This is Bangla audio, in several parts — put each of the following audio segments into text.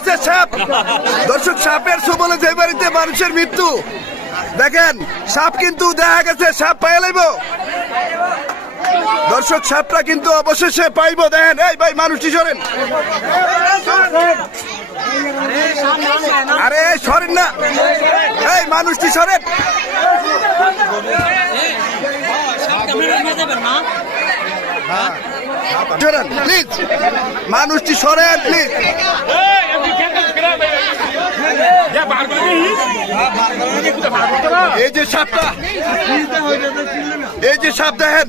আছে সাপ। দর্শক সাপের সুবলে যে বাড়িতে মানুষের মৃত্যু দেখেন সাপ কিন্তু দেখা গেছে সাপ পাইয়া লাইব দর্শক সাপটা কিন্তু অবশেষে পাইবো দেখেন এই ভাই মানুষটি সরেন? আরে সরেন না। এই মানুষটি সরেন? সরেন প্লিজ মানুষটি সরেন প্লিজ এই যে সাপটা এই যে সাপ দেখেন।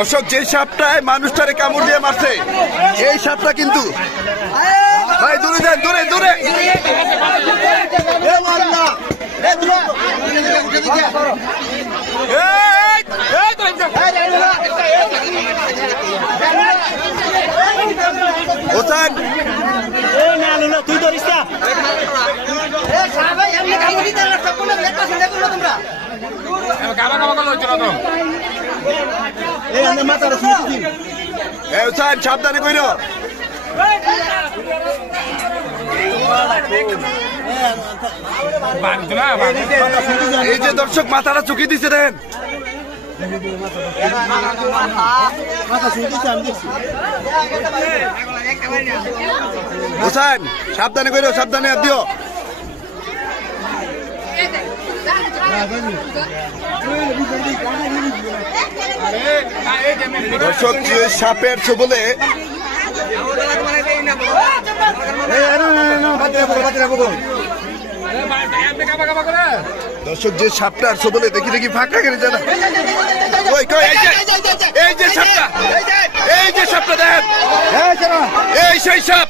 দর্শক যে সাপটায় মানুষটারে কামড় দিয়ে মারছে এই সাপটা কিন্তু ভাই দূরে যান দূরে দূরে এই, তুই ধরিস না এই সাবধানে কইর। এই যে দর্শক মাথাটা চুকি দিছে দেন হোসেন সাবধানে কইর সাবধানে দিও। দর্শক যে সাপের ছবলে দর্শক, যে সাপটার ছবলে দেখি দেখি, ফাঁকা করে জানা ওই এই যে যে সাপটা, এই যে সাপটা দেখেন এই সেই সাপ,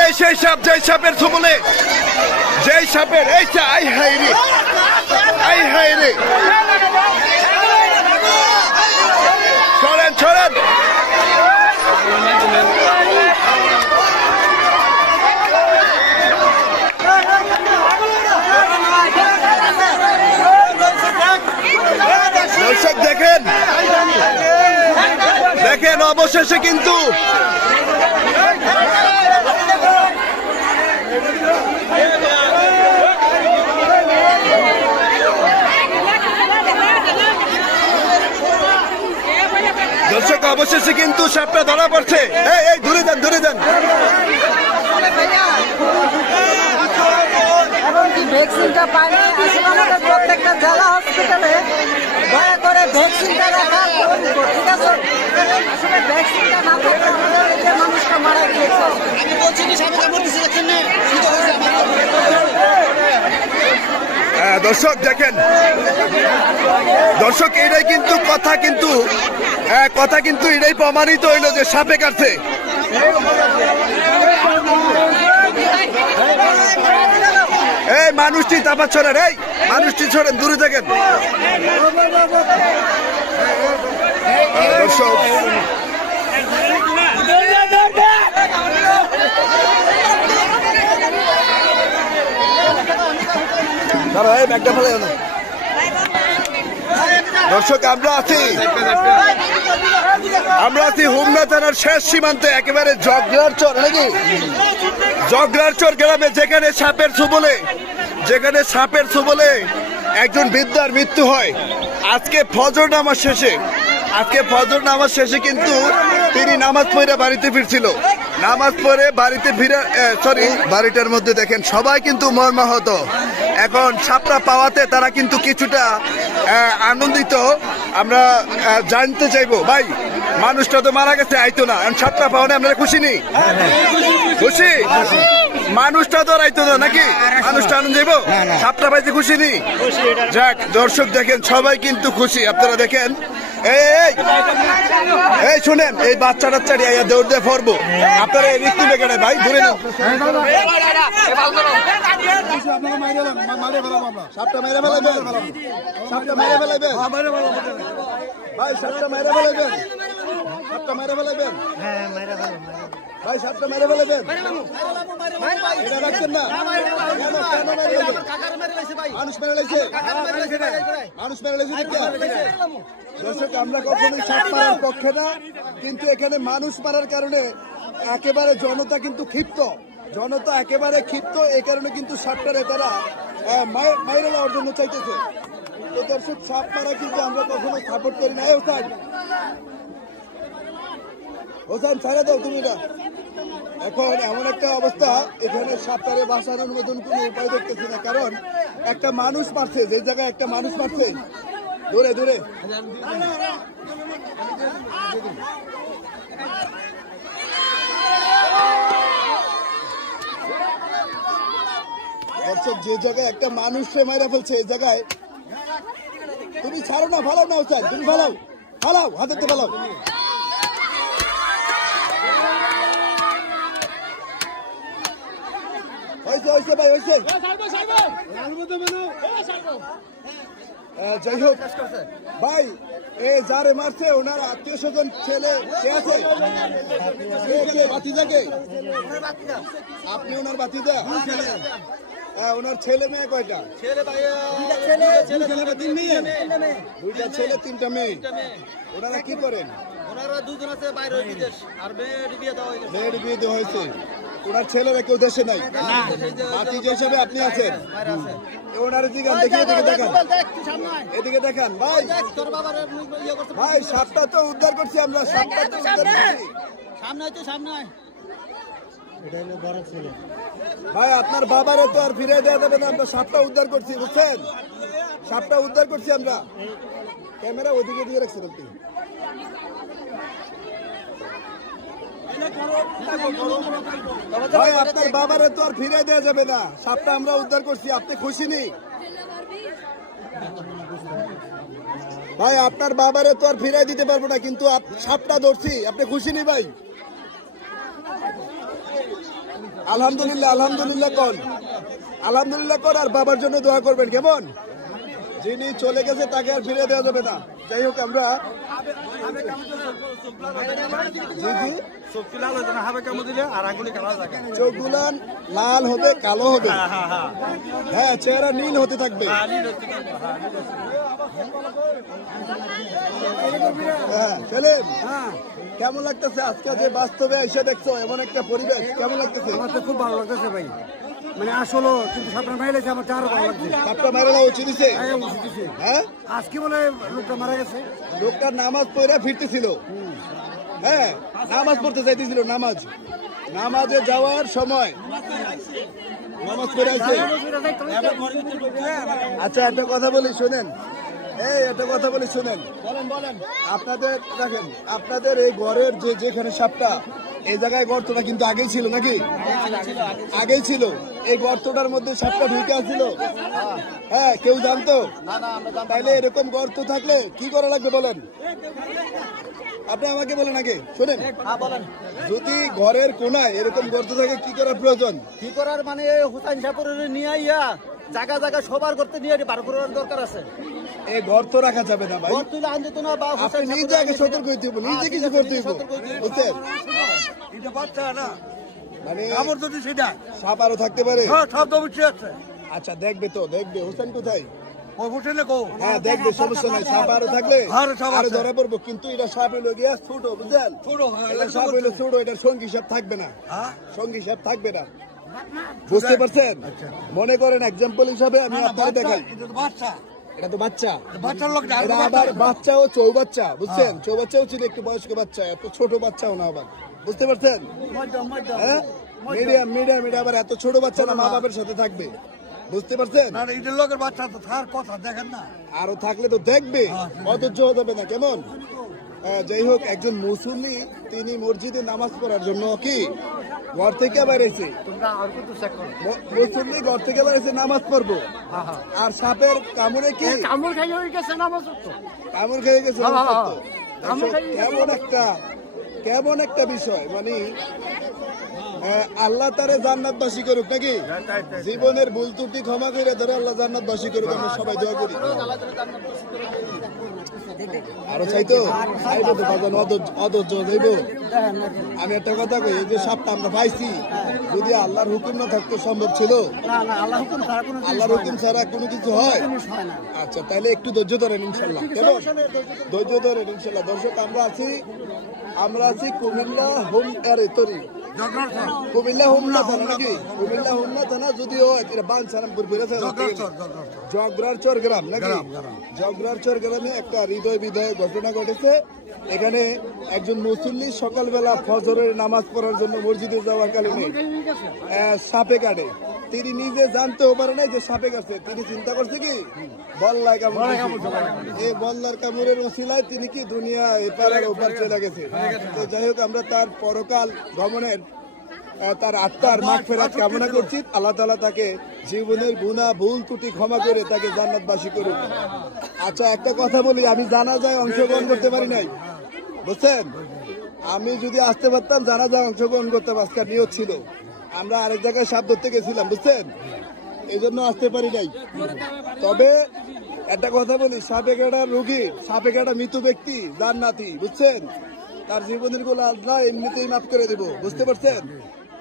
এই সেই সাপ যে সাপের ছবলে, যেই সাপের, এই চাই হাই আই হাই রে। ছড়েন ছড়েন দর্শক দেখেন। দেখেন অবশেষে কিন্তু দর্শক সাপটা ধরা পড়ছে। এই এই ভ্যাকসিনটা আসলে আমাদের প্রত্যেকটা জেলা হসপিটালে দয়া করে ভ্যাকসিনটা রাখার ঠিক আছে? আসলে ভ্যাকসিনটা না থাকলে আমাদের মানুষটা মারা গিয়েছে। দর্শক দেখেন। দর্শক এটাই কিন্তু কথা কিন্তু হ্যাঁ, কথা কিন্তু এটাই প্রমাণিত হইল যে সাপে কাটছে। এই মানুষটি তারপর ছড়েন এই মানুষটি ছড়েন দূরে থাকেন। হ্যাঁ, দর্শক। দর্শক, আমরা আছি। আমরা আছি হোমনা থানার শেষ সীমান্তে, একেবারে জগলার চর, নাকি? জগলার চর গ্রামে, যেখানে সাপের ছবলে যেখানে সাপের ছবলে একজন বৃদ্ধার মৃত্যু হয়। আজকে ফজর নামাজ শেষে, আজকে ফজর নামাজ শেষে কিন্তু তিনি নামাজ পড়ে বাড়িতে ফিরছিল। নামাজ পড়ে বাড়িতে ফিরে সরি বাড়িটার মধ্যে দেখেন, সবাই কিন্তু মর্মাহত। এখন সাপটা পাওয়াতে তারা কিন্তু কিছুটা আনন্দিত। আমরা জানতে চাইব ভাই মানুষটা তো মারা গেছে আইতো না। এখন সাপটা পাওয়া আপনারা খুশি নেই খুশি? মানুষটা তো আইতো না নাকি? মানুষটা আনন্দ যাইব সাপটা পাইতে খুশি নেই যাক দর্শক দেখেন সবাই কিন্তু খুশি। আপনারা দেখেন এই এই এই শুনেন এই বাচ্চা টাচ্চা নিয়ে দৌড় দিয়ে ফরবো। আপনারা এই রিক্তি বেকারে ভাই ধরে নিন। আমরা সাপটা মাইরে ফেলাইবেন সাপটা মাইরে ফেলাইবেন ভাই সাপটা মাইরে ফেলাইবেন ভাই সাপটা মাইরে ফেলাইবেন এটা রাখছেন না মানুষ মেরে মানুষ মেরে দর্শক আমরা কখনোই সাপ মারার পক্ষে না কিন্তু এখানে মানুষ মারার কারণে একেবারে জনতা কিন্তু ক্ষিপ্ত। জনতা একেবারে ক্ষিপ্ত এই কারণে কিন্তু সাপটারে তারা মাইরে নেওয়ার জন্য চাইতেছে। তো দর্শক সাপ মারা কিন্তু আমরা কখনো সাপোর্ট করি না। হোসান। হোসান ছাড়া দাও তুমি না এখন এমন একটা অবস্থা এখানে সাপটারে বাঁচানোর অনুমোদন কোনো উপায় দেখতেছি না। কারণ একটা মানুষ মারছে, যে জায়গায় একটা মানুষ মারছে। দূরে দূরে। যে জায়গায় একটা মানুষ সে মারা ফেলছে, এই জায়গায়। তুমি ছাড়ো না, ফালাও না তুমি ফালাও। ফালাও, হাতে তো ফালাও হয়েছে হয়েছে ভাই হয়েছে আহ, যাই হোক। ভাই এ যারে মারছে ওনার আত্মীয় স্বজন ছেলে আছে? বাতিজাকে আপনি ওনার বাতিজা হ্যাঁ ওনার ছেলে মেয়ে কয়টা? দুইটা ছেলে তিনটা মেয়ে। ওনারা কি করেন? ওনারা দুজন আছে বাইরে বিদেশ। আর মেয়ের বিয়ে দেওয়া হয়ে গেছে। মেয়ের বিয়ে দেওয়া হয়েছে। ওনার ছেলেরা কেউ দেশে নাই? যে হিসাবে আপনি আছেন। ওনার দিকে দেখি এদিকে দেখান। এদিকে দেখান ভাই। ইয়ে ভাই সাপটা তো উদ্ধার করছি আমরা সাপটা তো উদ্ধার করছি। সামনে হচ্ছে সামনে ভাই আপনার বাবারে তো আর ফিরে দেওয়া যাবে না আমরা সাপটা উদ্ধার করছি বুঝছেন? সাপটা উদ্ধার করছি আমরা। ক্যামেরা ওদিকে দিয়ে রাখছেন আপনি। ভাই, আপনার বাবারে তো আর ফিরে দেওয়া যাবে না। সাপটা আমরা উদ্ধার করছি, আপনি খুশি নেই ভাই, আপনার বাবারে তো আর ফিরাই দিতে পারব না, কিন্তু সাপটা ধরছি। আপনি খুশি নেই ভাই? আলহামদুলিল্লাহ আলহামদুলিল্লাহ কর। আলহামদুলিল্লাহ কর, আর বাবার জন্য দোয়া করবেন, কেমন? যিনি চলে গেছে, তাকে আর ফিরে দেওয়া যাবে না। যাই হোক, আমরা সবজি লাল হাবে, কালা হবে। হ্যাঁ চেহারা নীল হতে থাকবে। হ্যাঁ কেমন লাগতেছে আজকে যে বাস্তবে এসে দেখছ এমন একটা পরিবেশ? কেমন লাগতেছে? আমার খুব ভালো লাগতেছে ভাই। মানে আসলো কিন্তু সাপটা মারা গেছে আমার আরও ভালো লাগছে। সাপটা মেরে উচিত দিছে এই ওষুধ দিছে। হ্যাঁ? আজকে বলে লোকটা মারা গেছে? লোকটার নামাজ পড়ে ফিরতেছিল। হ্যাঁ নামাজ পড়তে চাইতেছিল নামাজ। নামাজে যাওয়ার সময়। নামাজ পড়ে আছে। আচ্ছা একটা কথা বলি শোনেন। এই একটা কথা বলি শোনেন। বলেন বলেন আপনাদের দেখেন আপনাদের এই ঘরের যে যেখানে সাপটা এই জায়গায় গর্তটা কিন্তু আগেই ছিল নাকি? আগেই ছিল। এই গর্তটার মধ্যে সাপটা ঢুকে আসছিল? হ্যাঁ কেউ জানতো? তাইলে এরকম গর্ত থাকলে কি করা লাগবে বলেন? আপনি আমাকে বলেন আগে শোনেন। হ্যাঁ যদি ঘরের কোনায় এরকম গর্ত থাকে কি করা প্রয়োজন? কি করার মানে হুসাইন সাপুরের নিয়ে আইয়া জায়গা জায়গা সবার করতে নিয়ে বার করার দরকার আছে। এই গর্ত রাখা যাবে না ভাই। ঘর তুলে আনতে তো না বা আপনি নিজে আগে সতর্ক হইতে হবে নিজে কিছু করতে হবে? বুঝছেন? এটা বাচ্চা না। মানে কামড় যদি সেটা সাপ আরও থাকতে পারে। হ্যাঁ তো আছে। আচ্ছা দেখবে তো দেখবে। হোসেন কোথায়? হ্যাঁ দেখবে সমস্যা নাই। সাপ আরও থাকলে আরও ধরা পড়ব। কিন্তু এটা সাপ হইল গিয়া ছোট বুঝছেন? ছোট, হ্যাঁ, সাপ হইল ছোট এটার সঙ্গী সাপ থাকবে না। হ্যাঁ? সঙ্গী সাপ থাকবে না। বুঝতে পারছেন? মনে করেন এক্সাম্পল হিসাবে আমি আপনাকে দেখাই। বাচ্চা। এটা তো বাচ্চা। বাচ্চার লোক এটা আবার চৌবাচ্চা বুঝছেন? চৌবাচ্চাও ছিল একটু বয়স্ক বাচ্চা এত ছোট বাচ্চাও না আবার। বুঝতে পারছেন? হ্যাঁ? মিডিয়াম মিডিয়াম এটা আবার এত ছোট বাচ্চা না মা বাবার সাথে থাকবে। বুঝতে পারছেন? এটা লোকের বাচ্চা তো থার কথা দেখেন না। আরও থাকলে তো দেখবে। অধৈর্য হয়ে। যাবে না কেমন? যাই হোক একজন মুসল্লি তিনি মসজিদে নামাজ পড়ার জন্য কি? ঘর থেকে করো? মুসল্লি ঘর থেকে বেরিয়েছে নামাজ পড়ব। হ্যাঁ হ্যাঁ। আর সাপের কামড়ে কি? কামড় খাই হয়ে গেছে নামাজ কামড় খেয়ে গেছে হ্যাঁ, খেয়ে গেছে। কেমন একটা কেমন একটা বিষয় মানে আল্লাহ তারে জান্নাত জান্নাতবাসী করুক নাকি? জীবনের ভুল ত্রুটি ক্ষমা করে ধরে আল্লাহ জান্নাত জান্নাতবাসী করুক আমরা সবাই দোয়া করি। আরও চাইতো চাইব তো বাজান অধৈর্য যাইবো। আমি একটা কথা কই এই যে সাপটা আমরা পাইছি যদি আল্লাহর হুকুম না থাকতো সম্ভব ছিল? আল্লাহর হুকুম ছাড়া কোনো কিছু হয়? আচ্ছা তাহলে একটু ধৈর্য ধরেন ইনশাল্লাহ কেমন? ধৈর্য ধরেন ইনশাল্লাহ দর্শক আমরা আছি আমরা আছি কুমিল্লা হোম আরে তরি। কুমিল্লা হোমনা থানা নাকি? কুমিল্লা হোমনা থানা যদিও এটা বাঞ্ছারামপুর বেড়েছে জগরার চর গ্রাম নাকি? জগরার চর গ্রামে একটা হৃদয় বিদয় ঘটনা ঘটেছে। এখানে একজন মুসল্লি সকালবেলা ফজরের নামাজ পড়ার জন্য মসজিদে যাওয়ার কারণে সাপে কাটে। তিনি নিজে জানতেও পারে নাই যে সাপে কাটছে। তিনি চিন্তা করছে কি? বল্লায় কামড় দিছে। এই বল্লার কামড়ের উসিলায় তিনি কি দুনিয়া এপার আর ওপার চলে গেছে। তো যাই হোক আমরা তার পরকাল ভ্রমণের তার আত্মার মাঠ ফেরাত কামনা করছি। আল্লাহ তালা তাকে জীবনের গুণা ভুল ত্রুটি ক্ষমা করে তাকে জান্নাতবাসী করুক। আচ্ছা একটা কথা বলি আমি জানা যায় অংশগ্রহণ করতে পারি নাই। বুঝছেন? আমি যদি আসতে পারতাম জানা যায় অংশগ্রহণ করতে আজকের নিয়ত ছিল। আমরা আরেক জায়গায় সাপ ধরতে গেছিলাম বুঝছেন? এই জন্য আসতে পারি নাই। তবে একটা কথা বলি সাপে কাটা রুগী সাপে কাটা মৃত ব্যক্তি, যার নাতি, বুঝছেন? তার জীবনেরগুলো আল্লাহ এমনিতেই মাফ করে দেব, বুঝতে পারছেন?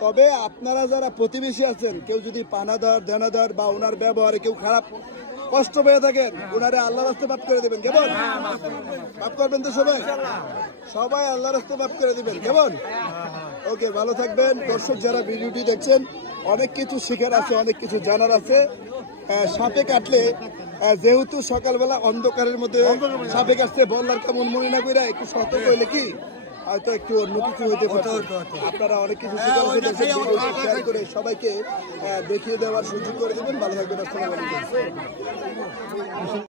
তবে আপনারা যারা প্রতিবেশী আছেন, কেউ যদি পানাদার, দেনাদার বা ওনার ব্যবহারে কেউ খারাপ কষ্ট পেয়ে থাকেন, ওনারে আল্লাহ রাস্তে মাফ করে দেবেন, কেমন? মাফ করবেন তো সবাই? সবাই আল্লাহ রাস্তে মাফ করে দিবেন, কেমন? ওকে ভালো থাকবেন। দর্শক যারা ভিডিওটি দেখছেন অনেক কিছু শেখার আছে অনেক কিছু জানার আছে। সাপে কাটলে যেহেতু সকালবেলা অন্ধকারের মধ্যে সাপে কাটছে বললার কেমন মনে না করে একটু সতর্ক হইলে কি? হয়তো একটু অন্য কিছু হইতে পারে। আপনারা অনেক কিছু শেয়ার করে সবাইকে দেখিয়ে দেওয়ার সুযোগ করে দেবেন। ভালো থাকবেন আসসালামু আলাইকুম।